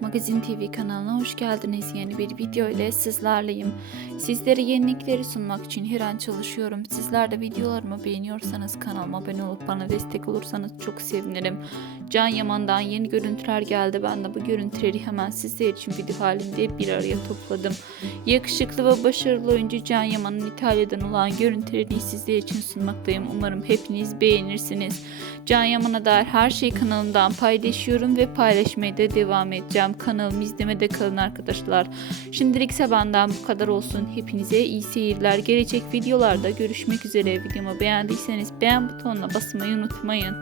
Magazin TV kanalına hoş geldiniz. Yeni bir video ile sizlerleyim. Sizlere yenilikleri sunmak için her an çalışıyorum. Sizler de videolarımı beğeniyorsanız kanalıma abone olup bana destek olursanız çok sevinirim. Can Yaman'dan yeni görüntüler geldi. Ben de bu görüntüleri hemen sizler için video halinde bir araya topladım. Yakışıklı ve başarılı oyuncu Can Yaman'ın İtalya'dan olan görüntülerini sizler için sunmaktayım. Umarım hepiniz beğenirsiniz. Can Yaman'a dair her şeyi kanalımdan paylaşıyorum ve paylaşmaya da devam edeceğim. Kanalımı izlemede kalın arkadaşlar. Şimdilik ise benden bu kadar olsun. Hepinize iyi seyirler. Gelecek videolarda görüşmek üzere. Videomu beğendiyseniz beğen butonuna basmayı unutmayın.